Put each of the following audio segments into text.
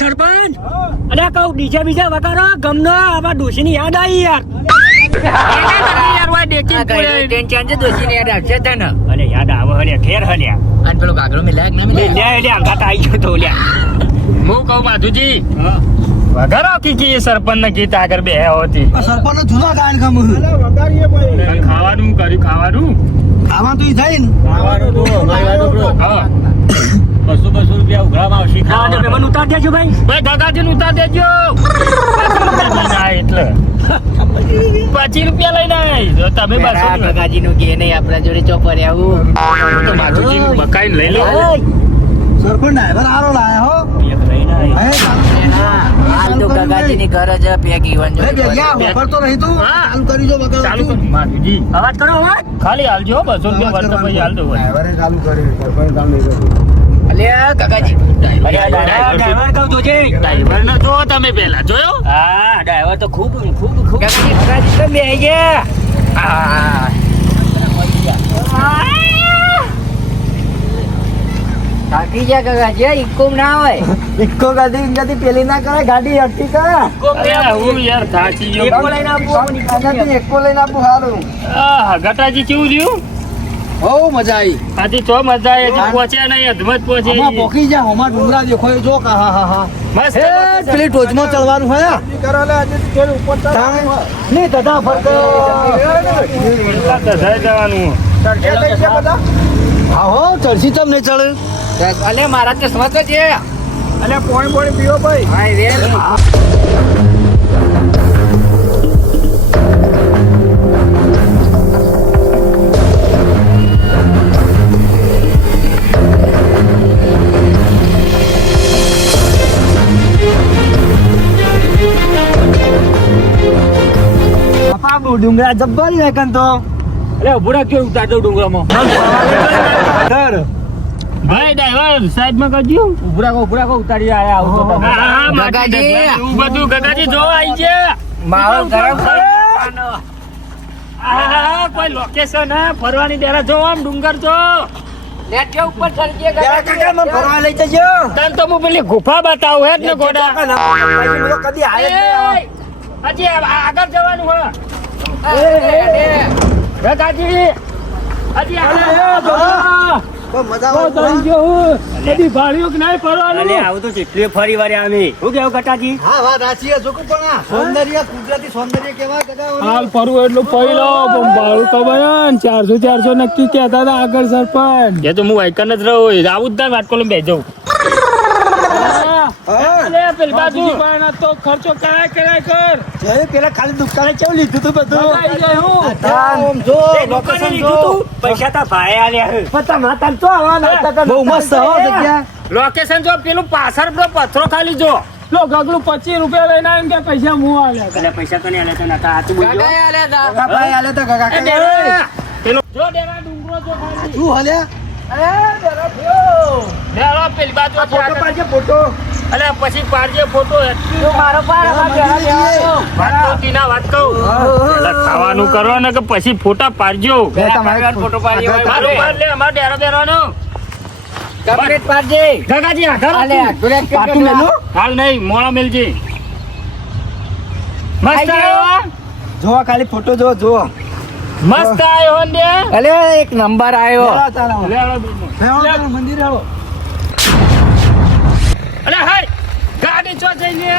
સરપંચ અરે કહું ડીજે બીજા વગાડો ગમનો આવા ડોશીની યાદ આવી યાર અરે યાદ આવે હલે ઘેર હલ્યા પેલો કાગડો મિલાય ના મિલાય લે અંગાત આવી ગયો તો લ્યા હું કહું માધુજી વગાડો કીકી સરપંચ ને ગીત આગળ બે હોતી સરપંચ જૂના ગાયન ગમ ખાવાનું કર્યું ખાવાનું આમાં તો થાય ને હા 200 રૂપિયા ઉઘરામાં આવશે મને ઉતાર દેજો ભાઈ ગગાજી ને ઉતાર દેજો એટલે 25 રૂપિયા લઈને આવી જો તમે કાકાજી નું કે નહીં આપણા જોડે ચોપર આવું તો માધુજી બકાઈ લઈ લો સરપંચ ડ્રાઈવર આરો લાયા હો હાલ તો કાકાજી ની ઘર જ પેક ઈવન જો તો રહી તું ચાલુ કરી જો બગા ચાલુ કરો માધુજી અવાજ કરો અવાજ ખાલી હાલજો 200 રૂપિયા વર્ત પછી હાલ દો ડ્રાઈવરે ચાલુ કરી સરપંચ કામ નહીં કર્યું અલ્યા કાકાજી ડ્રાઈવર કહું જોજે ડ્રાઈવર ને જો તમે પેલા જોયો હા ડ્રાઈવર તો ખૂબ કાકાજી તો બે ગયા થાકી ગયા કાકાજી ઇકો ના હોય ઇક્કો ગાડી પેલી ના કરે ગાડી હટી કરે હું યાર થાકી ગયો એકો લઈને આપું એકો લઈને આપું સારું ગટાજી કેવું રહ્યું બહુ મજા આવી આથી ચો મજા આવી પહોંચ્યા નહીં અધમત પહોંચે હમણાં પોકી જા હમણાં ડુંગરા દેખો જો હા મસ્ત પેલી ટોચમાં ચડવાનું હોય નહીં તથા ફરક જવાનું હા હો ચડસી તમ નહીં ચડે અલે મારા ચશ્મા તો છે અલે પોણી પીવો ભાઈ હાય રે ડુંગરા જબ્બર લેકન તો અરે ઉભો રાખ કેવું ઉતારતો ડુંગરામાં સર ભાઈ ડ્રાઈવર સાઈડ માં કરજો ઉભરા કો ઉતારી આયા આવું તો ગગાજી. એવું બધું ગગાજી જો આઈ છે મારો ગરમ આ કોઈ લોકેશન હે ફરવાની ડેરા જો આમ ડુંગર જો નેટ કે ઉપર ચડી પેલા કાકા મને ફરવા લઈ જજો તન તો હું પેલી ગુફા બતાવું હે ને ગોડા કદી આયે હજી આગળ જવાનું હે ગગાજી હજી મજા કદી ભાડ્યું કે નહીં ફરવાનું અલે આવું તો કેટલી ફરી વાર આમી હું કેવું કટાજી હા વાત સાચી છે જોકો પણ સૌંદર્ય કુદરતી સૌંદર્ય કેવા કદા હાલ ફરવું એટલું પહેલો પણ ભાડું ખબર હે 400 નક્કી કહેતા હતા આગળ સરપંચ એ તો હું વાયકન જ રહું આવું જ ના વાટકોલમ બે જાઉં અલે પેલી બાજુ તો ખર્ચો કરાય કર જય પેલા ખાલી દુકાને કેવું લીધું તું બધું જો લોકેશન જો પૈસા તા ભાઈ આલ્યા પતા માતા તો આવવાના બહુ મસ્ત હો જગ્યા લોકેશન જો પેલું પાછળ પેલો પથરો ખાલી જો લો ગગલું 25 રૂપિયા લઈને આવીને કે પૈસા હું આલ્યા એટલે પૈસા તો નહીં આલે તો ના આ તું બોલજો કાકા ભાઈ આલે તો કાકા પેલો જો ડેરા ડુંગરો જો ખાલી તું હલ્યા ડેરો પેલી બાજુ ફોટો પાડજે ફોટો અલે પછી પાડજે ફોટો મારો વાતના વાત કહું એટલે ખાવાનું કરો ને કે પછી ફોટા પાડજો ફોટો પાડી મારું પાડ લે અમાર ડેરો બેરવાનો કમ્પ્લીટ પાડજે ગગાજી આધાર અલે પાટું મેલું હાલ નહીં મોળા મેલજી મસ્ત આવ્યો જોવા ખાલી ફોટો જો મસ્ત આવ્યો ને અલે એક નંબર આવ્યો મંદિર આવો અલે હાય ગાડી ચો જઈને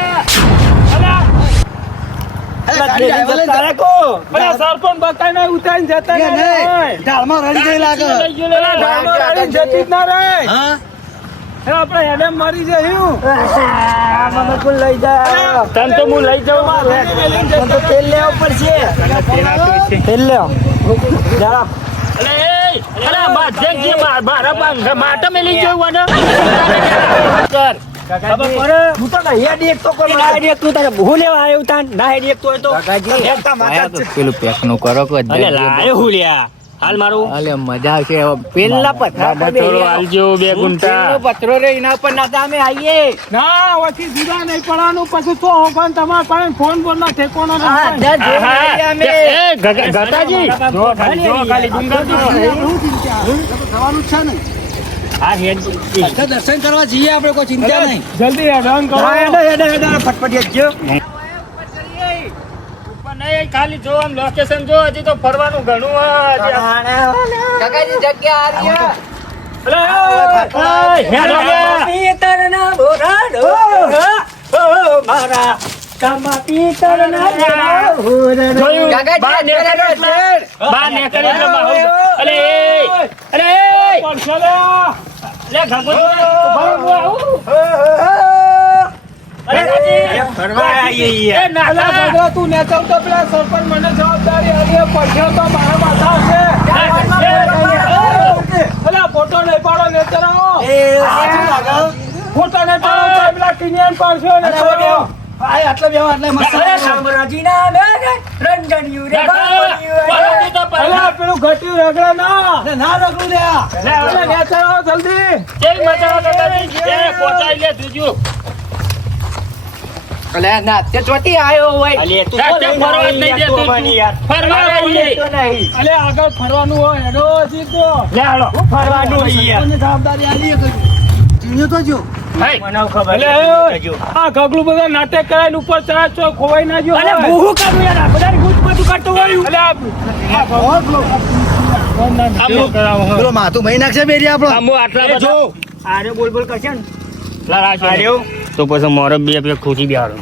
સરપંચ બકાઈ ના ઉતારી જતા ઢાળમાં રડી ગઈ લાગે આપણે હેડે મરી જયું મને કોઈ લઈ જાય તન તો હું લઈ જાઉં તો તેલ લેવું પડશે તેલ લેવો જરા અરે મારા માટા મેલી જવું કર ખબર પડે હું તો હેડ એક તો કોઈ ના હેડી તું તારે ભૂ લેવા આવ્યો તાન ના હેડી તો હોય તો પેલું પેક નું કરો કે અલે લાયો હું લ્યા હાલ મારું અલે મજા આવશે પેલા પથરા થોડો હાલજો 2 ગુંટા પથરો રે એના પર ના અમે આવીએ ના ઓછી જુદા નહીં પડવાનું પછી તો પણ તમારા પાસે ફોન ના ઠેકોનો ગટાજી જો ખાલી ડુંગર જો થવાનું છે ને હા હેડ અચ્છા, દર્શન કરવા જઈએ આપણે, કોઈ ચિંતા નહીં. જલ્દી એડવાન્સ કરો ફટફટ જો ઉપર નહીં, ખાલી જો આમ લોકેશન જો, હજી તો ફરવાનું ઘણું હજી કાકાજી જગ્યા આ રહી છે. પિતરના બોરાડો મારા કામા પિતરના બોરાડો કાકાજી, બહાર નીકળો અત્યારે એટલે- બહાર નીકળો એટલે માહોલ. અલે એ, અલે એ, પડશે લે. લે ગંગોત્રી, ઉભા રહો, આવું. અરે રાજી, ફરવા આવીએ એ નાના. તું ને તો પેલા સરપંચ મને જવાબદારી આલી, પડશે તો મારા માથા હશે. અલા, ફોટો નહીં પાડો ને ચલાવો. ફોટો નહીં પાડો તો પેલા ટીનિયન પાડશો ને ચલાવો. આટલા વ્યવહાર એટલે મસ્ત. શામરાજીના મેઘે રંગણિયું રે બાબણિયું. પડોશી તો પહેલા. અલા, પેલું ઘટ્યું રગડા ના. ના રગડું લે આ. લે, અલા, ને ચલાવો જલ્દી. કેવી મજા આવે કાકાજી? એ પહોંચાઈ લે જોજો. અલે ના તે ચોથી આયો હોય. અલે તું તે તો લઈને ફરવા જ આવી નહીં યાર, દેતું તું મને યાર. ફરવા આવીએ. તો નહીં. અલે આગળ ફરવાનું હોય હેડો હજી તો. લે હાલો. ફરવાનું યાર. સરપંચની જવાબદારી આલી કઈ. જીન્યો તો જો. હાય. મને ખબર અલે નહીં. આ ગગલું બધા નાટક કરાઈને ઉપર ચડા છો ખોવાઈ ના જો. અલે બહુ કરું યાર, આ બધાની ભૂત બધું કાઢતો વાળ્યું. અલે આ આમો કરાવો, હા. પેલો માથું મહી નાખશે બેરી આપણો. આમો આટલા એ જો બધા. આરે બોલ બોલ કરશે ને લા રાજો. આર્યો તો પછી મારે બે ખોટી બેહાડો.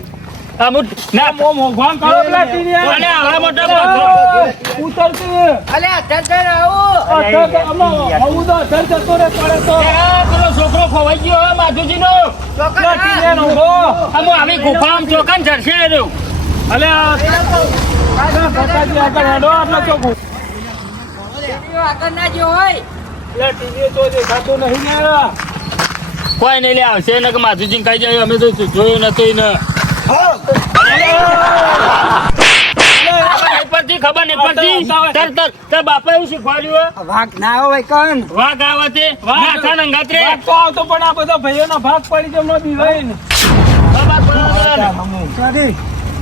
આમો ના મો મોઘવાન કરો પેલા ટીનિયન. અલે આવા મોટા પથ્થર. ઉતરતી. અલે અત્યારે આવો. અચ્છા તો આમાં આવું તો અધર જતો રે પડે તો. એ પેલો છોકરો ખોવાઈ ગયો હે માધુજીનો. પેલા ટીનિયન ઊભો. આમો આવી ગુફામાં ચોકન ચડશે રહ્યો. અલે આ કાકાજી આગળ હેડો આટલા ચોખ્ખું. આગળ ના જો હોય. પેલા ટીનિયન તો દેખાતું નહીં ને. કોઈ નહીં લે આવશે ને કે માધુજી ખાઈ જાય અમે તો જોયું નતું ને. ખબર નહીં પડતી. તાર બાપા એવું શીખવાડ્યું હે? વાઘ ના હોય કન વાઘ આવે તે નાથા નંગાત રે. ભાગ તો આવતો પણ આ બધા ભાઈઓના ભાગ પડી જમનો દીવાય ને. ખબર પડે ને.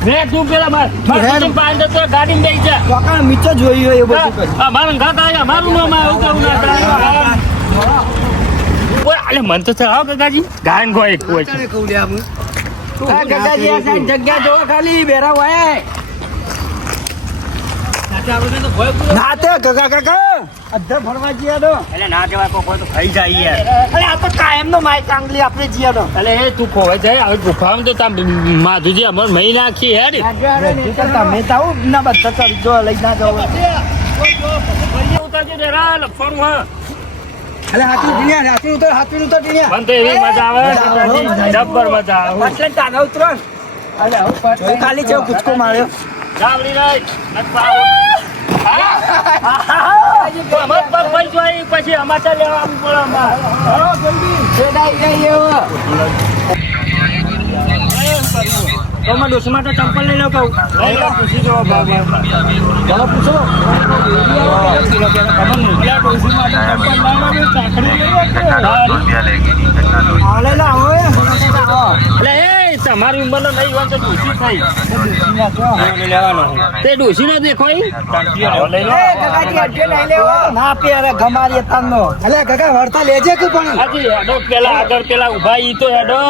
રે તું પેલા માધુજી પાસે જતો રહે, ગાડીમાં બેસી જા. ચોકણ મીચો જોઈ હોય એવું બધું કરી. અમારું નંગાત આયા, અમારું નામ આવ્યું કેવું ના થાય. ઓય, અલે મન તો ચલાવો કાકાજી. ગાયન કોઈ કોઈ છે. આ કાકાજી આ સાઈડ જગ્યા જોવો ખાલી બેરા હોય. ના તે કાકા કાકા અધર ફરવા જઈએ તો. એટલે ના કહેવાય કોઈ તો ખાઈ જાય યાર. અરે આ તો કાયમ નો માઈક આંગલી આપણે જઈએ તો. અલે એ તું ખોવાઈ જાય હવે ગુફામાં તો તાર માધુજી અમર મહી નાખી હેડ. તમે તો આવું ના બધા ચડી જો લઈ ના જાવ. ઉતારજે ને રા, લફાણું હા. અરે હાથી ટીણ્યા હાથી ઉતર ટીણ્યા. મને તો એવી મજા આવે કાકાજી, જબ્બર મજા આવે. એટલે તાના ઉતરો ને. અરે હું ખાલી છે કૂદકો માર્યો. જાવડી રહી, અથવા હા? તો અમાર પગ ભાઈ જોઈ પછી અમાચા લેવા આવવું પડે અમારે. હા, જલ્દી. સેડાઈ ગઈ એવો. તો મારા ડોશીમાં તો ચંપલ લઈ લો કહું. લઈ લો, પૂછી જુઓ બાબા. ચાલો પૂછો. પેલા ડોશી માટે ચંપલ લાવવાની ચાકરી લઈ આપજો. હા લઈ લો હવે. એટલે એ તમારી ઉંમરનો નહીં હોય તો ડોશી થઈ. તે ડોશી ને દેખો ઈ? લઈ લો. એ કાકાજી અડ્ડે લઈ લેવો. ના પહેરે ગમારીએ તાનનો. અલે કાકા વળતા લેજે કે પણ. હાજી, હેડો પેલા આગળ પેલા ઉભા ઈ તો હેડો.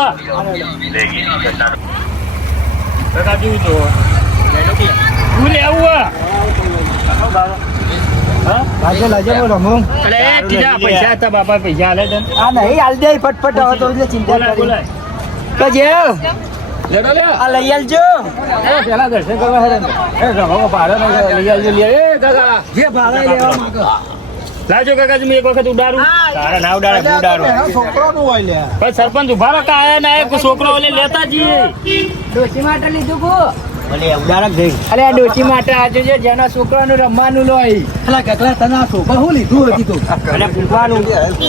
કાકાજી તો શું લેવું હે? હા? લાજે લાજે હું રમું. અલે એ કીધા પૈસા હતા બાપા, પૈસા આલે તને. આ નહીં હાલ દે ફટફટ હવે તો એટલે ચિંતા બોલાય, કરી. બોલાય. તો જે લેડો લે. આ લઈ આલજો. પેલા દર્શન કરવા હેડે ને. એ ગમો પાડે ને લઈ આવજો લે. એ કાકા. જે ભાડે લેવા માંગો. લાવજો કાકાજી, મેં એક વખત ઉડાડું. તારા ના ઉડાડે, હું ઉડાડું. છોકરાનું હોય લે. પણ સરપંચ ઉભા રહો કે આયા ના એક છોકરો ઓલે લેતા જઈએ. ડોશી માટે લીધું કો. ભલે ઉડાડક જઈ. અલે આ ડોશી માટે આજે જે જેના છોકરાનું રમવાનું લોય. અલા કાકા તને આ સોફા હું લીધું હતી તું. અલે ફૂંકવાનું.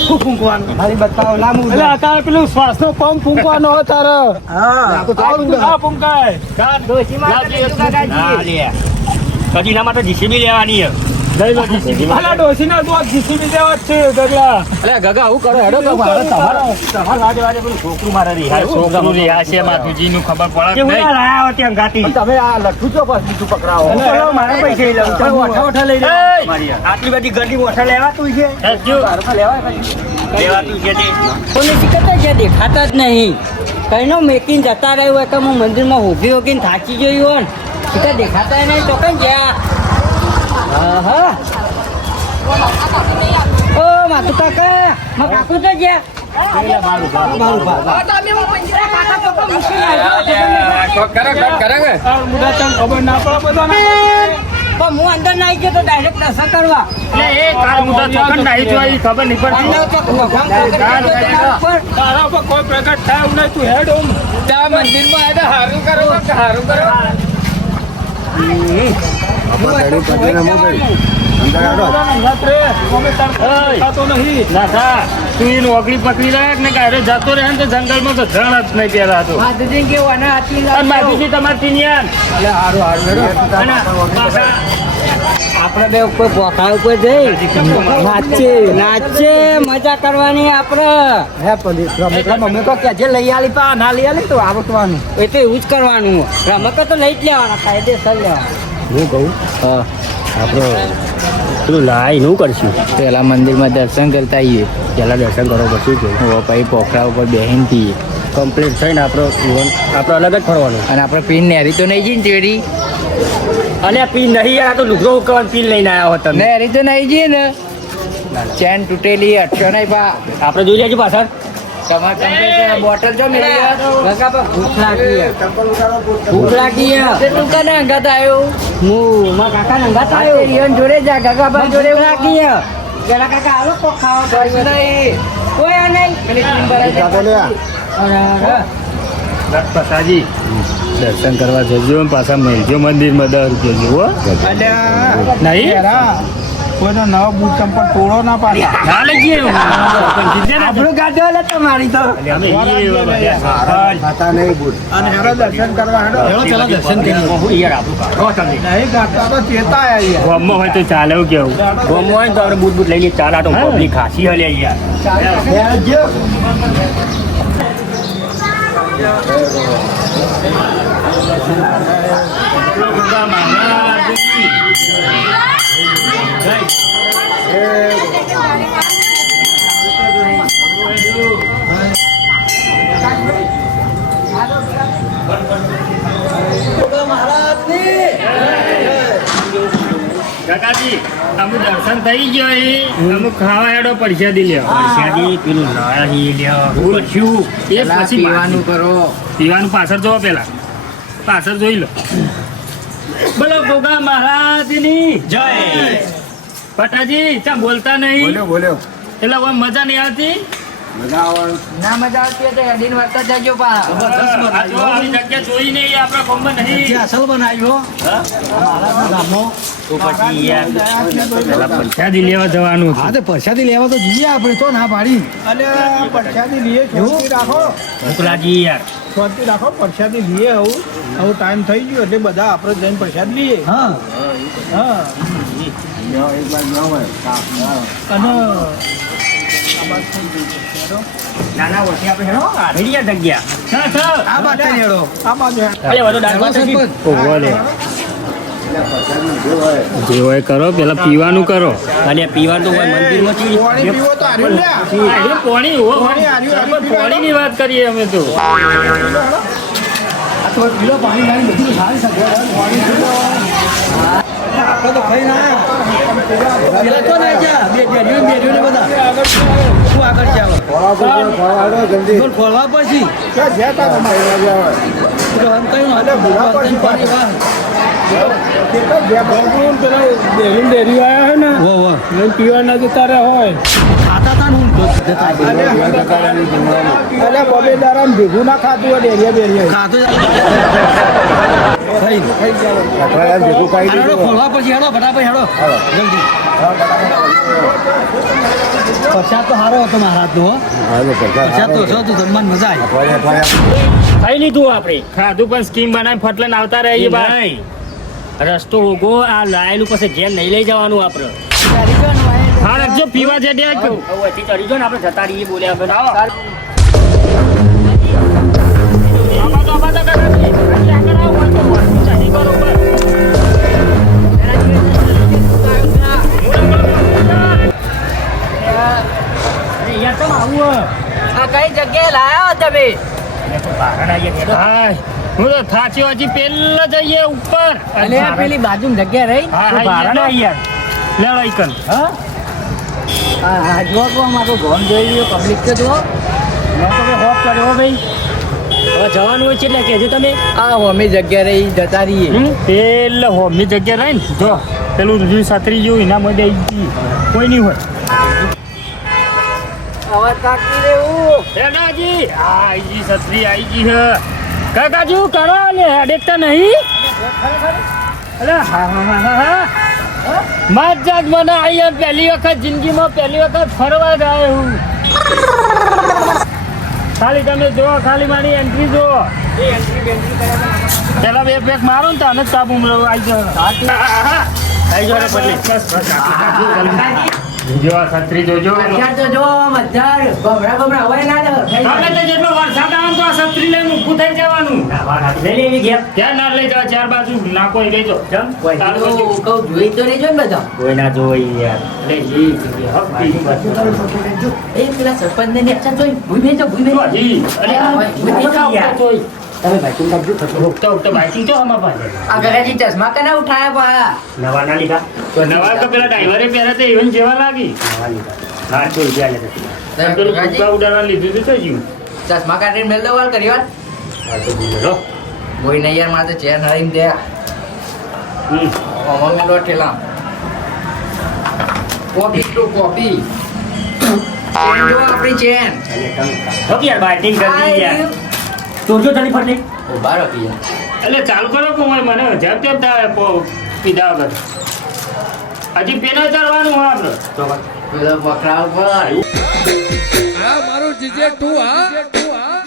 શું ફૂંકવાનું? મારી બતાવો લાંબુ. એટલે અત્યારે પેલું શ્વાસનો પંપ ફૂંકવાનો હોય તારે. હા. આ ફૂંકાય. ડોશી માટે લીધું કાકાજી. કદી ના માટે જીસીબી લેવાની હે. લઈ લો જીસીબી. અલા ડોશીના તો જીસીબી જેવા જ છે ગગલા. અલે ગગા હું કરો હેડો કે મારે તમારા વાજે વાજે પેલું છોકરું મારે રિહાય. છોકરું રિહા છે માધુજી નું ખબર પડે કે હું નહીં. લાયા હોત એમ ગાતી. તમે આ લઠ્ઠું તો બસ બીજું પકડાવો. ચલો મારા પૈસા લઈ લઉં. તમે ઓઠા ઓઠા લઈ લે. એય! આટલી બધી ગંદી ઓઠા લેવા તું છે. Thank you. લેવાય પછી. લેવાતું છે તે. કોને શીખતા છે દેખાતા જ નહીં કઈનો મેકીને જતા રહ્યું હોય તો હું મંદિરમાં ઊભી હોગીને થાકી ગયું હોય ને શીખા દેખાતા નહીં તો કઈ ગયા હા ઓ માતુ કાકા મારા કાકુ તો ગયા મુદા તને ખબર ના પડે બધાને. પણ હું અંદર ના આવી ગયો તો ડાયરેક્ટ દર્શન કરવા એટલે એ કાળ મુદા ચોકન નાહી જોઈ, ખબર નહીં પડતી. અંદર તો ભગવાન ઉપર તારા ઉપર કોઈ પ્રગટ થાય એવું નહીં, તું હેડ ઓમ. ત્યાં મંદિરમાં આવે તો હારું કરો, હારું કરો. ના થા, તું એનું ઓગળી પકડી રાખ ને કાંઈ જતો રહે ને તો જંગલમાં તો જણ જ નહીં પહેરાતો. માધુજી કેવું અને હાથી અને માધુજી તમારે ટીનિયાન. અને પાછા આપણે બે ઉપર પોખા ઉપર જઈ નાચે નાચે મજા કરવાની આપણે મમ્મી કો કે જે લઈ આલી પા ના લઈ આલી તો આવડવાનું એ તો એવું જ કરવાનું રમક તો લઈ જ લેવાના કાયદેસર લેવાના હું કહું આપણો પેલું લાઈ નું કરશું પેલા મંદિરમાં દર્શન કરતા આવીએ પેલા દર્શન કરો પછી પછી પોખરા ઉપર બેહીને પીએ કમ્પ્લીટ થઈને આપણો આપણે અલગ જ ફરવાનું અને આપણે પીન નેરી તો નહીં જઈએ ને ચેડી અને આ પીન નહીં આ તો લુગડો ઉકળવાનું પીન લઈને આવ્યા હો તમે નેરી તો નહીં જઈએ ને ચેન તૂટેલી અટકો નહીં પા આપણે જોઈ લેજો પાછળ તમારે બોટલ જો મેળી ભૂખ લાગી તું કને અંગાત આવ્યો હું મારા કાકા અંગાત આવ્યો રિયન જોડે જા ગગાબા જોડે લાગી પેલા કાકા આલો કો ખાવા નહીં કોઈ આ નહીં પેલી ટીમ ભરાઈ પસાજી દર્શન કરવા જજો ને પાછા મેલજો મંદિરમાં 10 રૂપિયા જેવો નહીં કોઈનો નવો બૂટ ચંપલ તોડો ના પાડે ના લઈ ગયો આપણું ગાડો લે તમારી તો ખાતા નહીં બુટ અને હેરો દર્શન કરવા હેડો ચલો દર્શન કરી નહીં ગાતા તો ચેતા આયા ગામમાં હોય તો ચાલે એવું કેવું ગોમો હોય ને તો આપણે બુટ બુટ લઈને ચાલ આટો પબ્લિક ખાસી હલે યાર કાકાજી અમુક દર્શન થઈ ગયો અમુક ખાવા હેડો પરસાદી લ્યો પરસાદી પેલું લાહી લ્યો પૂછ્યું એ પછી પીવાનું કરો પીવાનું પાછળ જોવો પેલા પાછળ જોઈ લો બોલો ગોગા મહારાજની જય પટાજી ચા બોલતા નહીં બોલ્યો એટલે હવે મજા નહીં આવતી ના મજા આવતી હોય તો હેડીને વર્તા જજો પા આ જો આવી જગ્યા જોઈ નહીં આપણા ગામમાં નહીં અસલ બનાવ્યો તો પછી યાર પેલા પરસાદી લેવા જવાનું હા તો પ્રસાદી લેવા તો જઈએ આપણે તો ના પાડી અને પરસાદી લીએ શાંતિ રાખો મોકલાજી યાર શાંતિ રાખો પરસાદી લીએ હવે ટાઈમ થઈ ગયો એટલે બધા આપણે જઈને પ્રસાદ લઈએ હા હા અને નાના ઓછી આપણે હેડો આ રેડિયા જગ્યા આ બાત કરી હેડો આ બાજુ અરે વધુ ડાળમાં તો સરપંચ. ઓહો લે જે હોય કરો પેલા પીવાનું કરો અને પીવાનું તો હોય મંદિરમાં પાણી પીવો તો હાર્યું લ્યા પાણી પાણીની વાત કરીએ અમે તો પીલો પાણી મારી બધી સારી સગવડ પાણી પીલો આપણે તો ખાઈ ના પેલા તો ના જા બે બેરીઓ ને બધા શું આગળ જાવ બોલ ખોલવા પછી ક્યાં જ્યાં તા તમારે તો આમ કઈ અલે ભૂલા પડી પાણી વાહ કેટલા જ્યાં પેલા ડેરી આવ્યા હોય ને વો વો લઈને પીવાના જતા રહ્યા હોય ખાતા તા નું જતા અલે બબે દારામ ભેગું ના ખાતું હોય ડેરિયા બેરિયા ખાતો ખાઈ હેડો ખોલવા પછી હેડો ફટાફટ હેડો જલ્દી પ્રસાદ તો સારો હતો મહારાજનો હો પ્રસાદ તો હતો તો જમવાની મજા આવી ખાઈ લીધું આપણે ખાધું પણ સ્કીમ બનાવી ફટલે આવતા રહીએ ભાઈ રસ્તો હોગો આ લાયેલું પછી જેમ નહીં લઈ જવાનું આપણે હા રખજો પીવા છે ચડી જો ને આપણે જતા રહીએ બોલ્યા આપણે આવો જઈએ હા હું તો થાચ્યો હજી પેલા જઈએ ઉપર અને આ પેલી બાજુ જગ્યા રહી હા તું ભાડે હા નહીં યાર. લે આઈકન હા? હા જો તો અમારું ઘોન જોઈ લ્યો પબ્લિક તો જુઓ મેં તો ભાઈ હોપ કર્યો હો ભાઈ. હવે જવાનું હોય છે એટલે કહેજો તમે આ અમે જગ્યા રહી જતા રહીએ પેલા હોમની જગ્યા રહી ને જો પેલું રીલ સાતરી જેવું એના માટે કોઈ નહીં હોય હવે તાકી રહેવું હેડાજી આઈજી સત્રી આઈજી હે કાકાજી કરો લે દેખતા નહીં અરે હા હા હા હા મજાક મને આયા પહેલી વખત જિંદગીમાં પહેલી વખત ફરવા જાય હું ખાલી તમે જો ખાલી મારી એન્ટ્રી જો પેલા બે પેક મારો ને તને તાબુ આવી જાવ જો છત્રી જોજો તો જો મજાર બબડા બબડા હોય ના તમે તો જેટલો વરસાદ આવે તો આ છત્રી લઈને ઊભું થઈ જવાનું ક્યાં ના લઈ જવા ચાર બાજુ ના કોઈ લઈ જાઓ કેમ કહું જોઈ તો નહીં જો ને બધા કોઈ ના જોઈ યાર લે એ પેલા સરપંચ ને અચ્છા જોઈ ભૂઈ ભેજો ભૂઈ ભેજો જી અરે જોઈ તમે ભાઈ તું કાઢજો તો બાઈકિંગ તો હમા પાસે આ ગગાજી ચશ્મા કના ઉઠાયા પા નવા ના લીધા તો નવા તો પેલા ડ્રાઈવરે પહેરા તે ઇવન જેવા લાગી નવા લીધા હા તો રૂપિયા લેતા પેલું કુકા ઉડાડવા લીધું તો જીવ ચશ્મા કાઢીને મેલ દો વાળ કરી વાત હા તો બોલો કોઈ નહીં યાર મારે ચેન હરીને દે ઓમો મેલો ઠેલા કોપી ટુ કોપી ચેન જો આપણી ચેન ઓકે યાર બાઇટિંગ કરી યાર જોજો તને ફરને ઓ બાર આપી યાર એટલે ચાલુ કરો કે મને જેમ તેમ થાય પીધા વગર હજી પેલા ચડવાનું હોય આપણે પેલો પકડાવ પર મારું જીજે તું હા